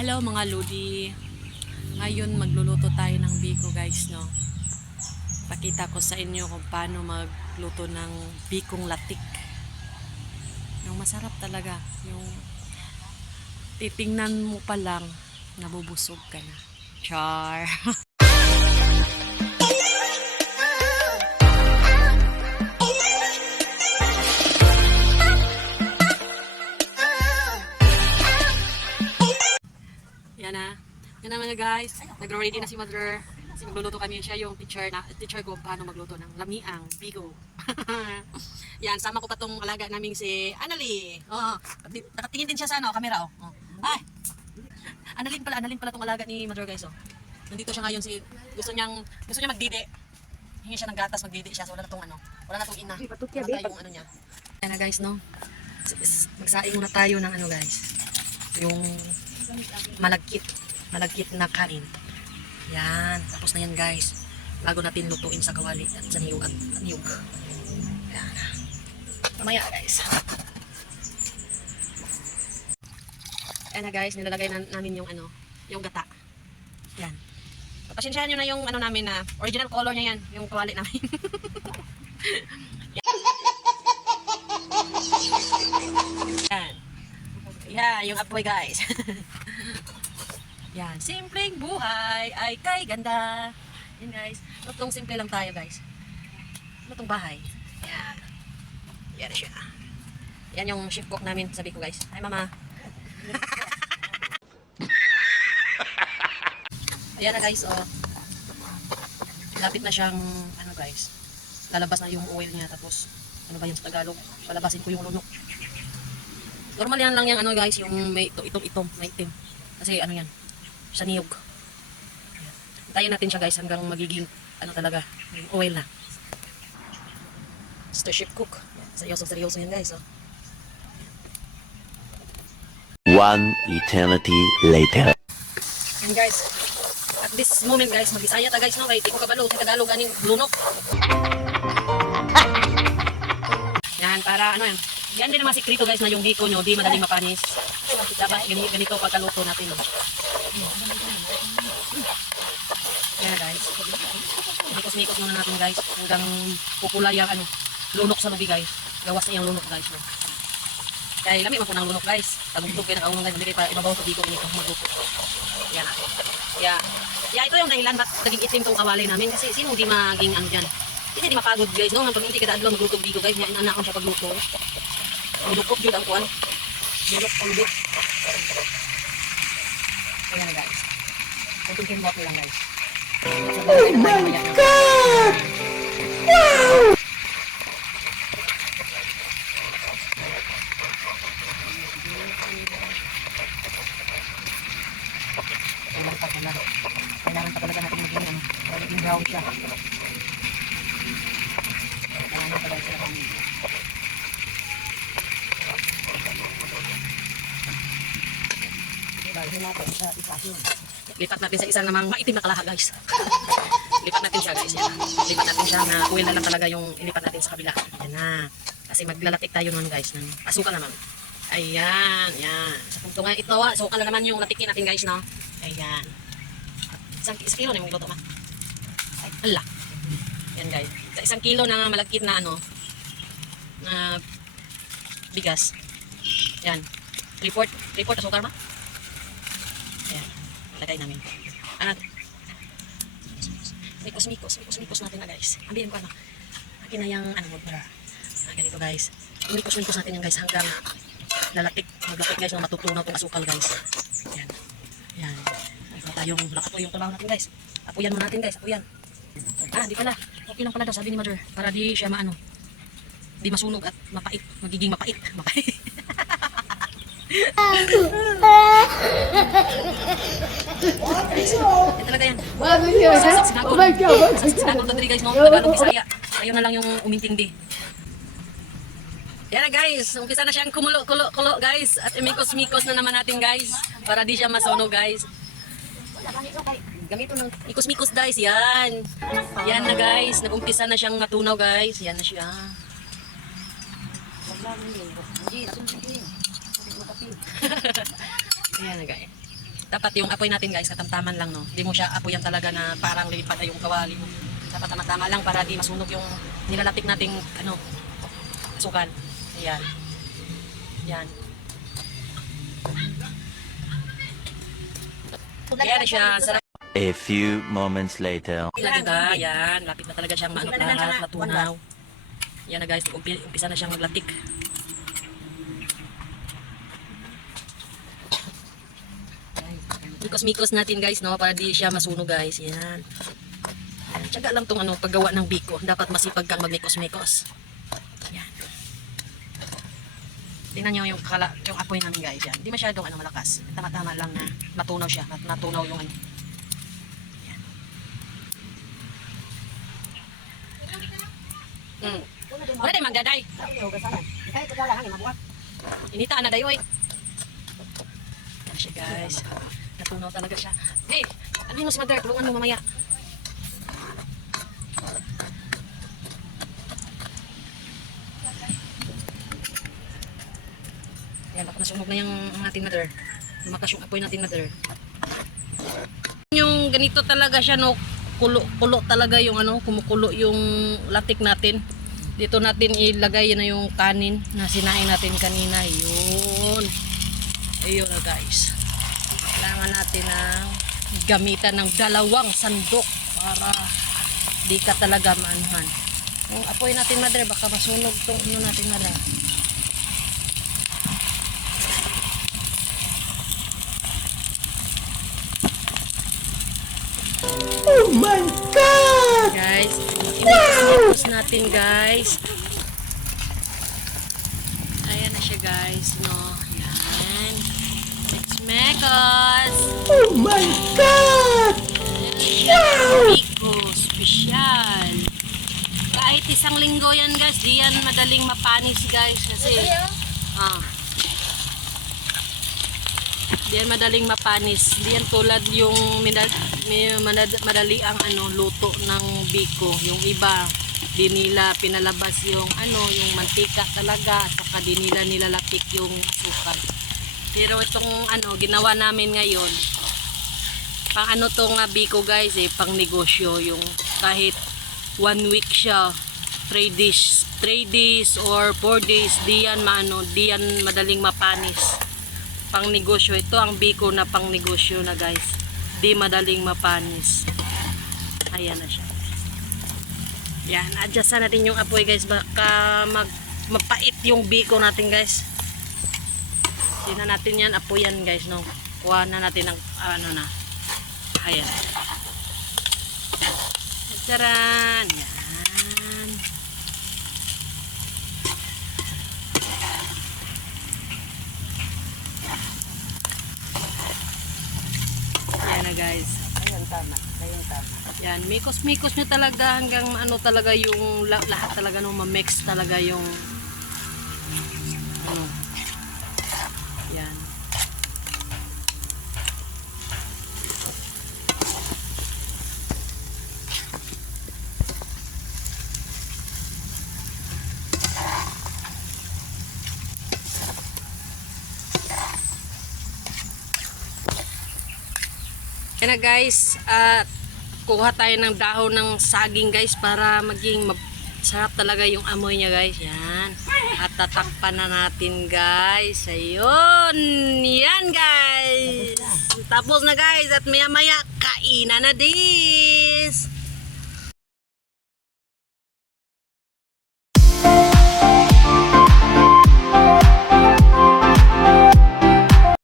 Hello mga Lodi. Ngayon magluluto tayo ng biko guys, no. Pakita ko sa inyo kung paano magluto ng bikong latik. Yung masarap talaga, yung titingnan mo pa lang nabubusog ka na. Char. Yan na. Yan naman na guys. Nagro-ready na si mother. Kasi magluluto kami. Siya yung teacher ko paano magluto ng lamiang bigo. Yan, sama ko pa tong alaga naming si Annalyn. Oh, nakatingin din siya sa camera. Oh. Ay. Annalyn pala tong alaga ni mother guys. Oh. Nandito siya ngayon gusto niya magdidi. Hingi siya ng gatas, magdidi siya. So wala na tong ina. Wala yung niya. Yan na guys, no. Magsaing muna tayo ng guys. Yung malagkit na kanin. Yan, tapos na yan guys. Bago natin lutuin sa kawali at sa niyog. Yan. Mamaya guys. Ayan na guys, nilalagay namin yung gata. Yan. Pasensyahan nyo na yung namin na original color niya yan, yung kawali namin. Yan. Yeah, yung apoy guys. Yan, simpleng buhay ay kay ganda. Yan guys, lutong simple lang tayo guys. Lutong bahay. Yan. Yan siya. Yan yung chef cook namin, sabi ko guys. Hi mama. Ayan na guys, oh. Lapit na siyang, guys. Lalabas na yung oil niya, tapos, ba yung sa Tagalog? Palabasin ko yung lunok. Normal yan lang yung guys, yung may itong may itim. Kasi yan, sa niyog. Tayo natin siya guys hanggang magiging talaga, yung oil na. Mr. Chef Cook. Seryoso yan guys. Oh. One eternity later. And guys, at this moment guys, mag-Bisaya ta guys, no? Kaya di ko kabalo sa Tagalog aning lunok. Yan, para yan. Yan din naman sikrito guys na yung biko nyo, di madaling mapanis. Dapat ganito pagkaluto natin. Yan guys. Mikos-mikos muna natin guys. Hanggang pupula yung lunok sa lubi guys. Gawas na yung lunok guys. No? Kaya lami man po ng lunok guys. Tagugtog kayo nakaunong guys. Hindi kayo ibabaw sa biko nito magluto. Yan na. Yeah, ito yung dahilan ba't naging itim tong kawali namin. Kasi sino hindi maging dyan. Hindi mapagod guys, no? Pag hindi ka daadlo magluto biko guys, yan inanakon siya pagluto. Lulukot yun ang kuwan. Luluk ang bit. Ayan na guys. Kunting water lang guys. Oh my God! Wow! Kailangan pa talaga natin maging brown siya. Kailangan pa talaga siya. Lipat natin sa isang namang maitim na kalaha guys. Lipat natin siya guys. Yan. Lipat natin siya na oil na lang talaga yung ilipat natin sa kabila. Yan na. Kasi maglalatik tayo nun guys ng asukal naman. Ayan. Yan. Sa punto nga ito, asukal na naman yung latikin natin guys, no? Ayan. Isang kilo na yung luto ma. Ay, ala. Yan guys. Sa isang kilo na malagkit na na bigas. Yan. Report asukal ma. Ayan, lagay namin. At mikos natin na guys. Ambilin ko akin na yung ganito guys. Mikos natin yan guys hanggang maglatik guys na matutunaw itong asukal guys. Yan. Ito tayong lakapo yung trabaho natin guys. Apuyan mo natin guys, apuyan. Di pala. Okay lang pala daw sabi ni mother. Para di siya di masunog at mapait. Magiging mapait. Yan talaga yan. Sinagol to guys, no? Tagalog Bisaya. Ayun na lang yung umintindi. Yan na guys. Umpisa na siyang kumulo guys. At imikos-mikos na naman natin guys. Para di siya masunog guys. Gamito ng mikos-mikos guys. Yan. Yan na guys. Nag-umpisa na siyang matunaw guys. Yan na siya. Ayan na guys. Dapat yung apoy natin guys, katamtaman lang no. Hindi mo siya apoyan talaga na parang lilipat na yung kawali mo. Dapat tama-tama lang para di masunog yung nilalatik nating ano, asukal. Ayan. Yan. Ayan na siya. Sarap. A few moments later. Lagi ka. Yan. Lapit na talaga siyang maano lahat, matunaw. Yan na guys. Umpisa na siyang maglatik. Mikos-mikos natin guys, no? Para di siya masunog guys. Yan. Tiyaga lang tong ano, paggawa ng biko. Dapat masipag kang magmikos-mikos. Yan. Tingnan nyo yung apoy namin guys. Yan. Hindi masyadong ano, malakas. Tama-tama lang na matunaw siya. Matunaw yung ano. Wala tayo magdaday. Initaan na dayo eh. Yan siya guys. Natunaw talaga siya. Hey, ano yung mas mother? Tulungan mo mamaya. Yan, baka masunog na yung ating mother. Lumakas yung apoy natin mother. Yung ganito talaga siya no. Kulo talaga yung ano, kumukulo yung latik natin. Dito natin ilagay na yung kanin na sinain natin kanina. Yun. Ayun na guys. Kailangan natin na gamitan ng 2 sandok para di ka talaga maanuhan. Yung apoy natin mother, baka masunog tong ano natin mother. Oh my God! Guys, imikos natin guys. Ayan na siya guys, no. Ayan. Mekos. Oh my God! Biko, special. Kahit 1 linggo yan guys, di yan madaling mapanis guys. Kasi, di yan madaling mapanis. Di yan tulad yung madali ang ano, luto ng biko. Yung iba, di nila pinalabas yung ano, yung mantika talaga. At saka di nila nilalapik yung asukal. Pero itong ano, ginawa namin ngayon, pang ano tong biko guys eh, pang negosyo. Yung kahit 1 week siya, 3 days or 4 days, di yan maano, di yan madaling mapanis. Pang negosyo, ito ang biko na pang negosyo na guys, di madaling mapanis. Ayan na siya. Yan, adjustan natin yung apoy guys, baka mapait yung biko natin guys. Hindi na natin yan apoyan guys, no. Kuha na natin ng ano na. Ayan. Tcharan! Yan. Yan na guys. Ayun, tama. Ayun, tama. Yan, mikos-mikos nyo talaga hanggang ano talaga yung lahat talaga no, ma-mix talaga yung ano. Yan. Yan na guys, at kuha tayo ng dahon ng saging guys para maging sarap talaga yung amoy niya guys. Yan. At tatakpan na natin guys. Ayun. Yan guys. Tapos na guys. At maya maya kainan na din.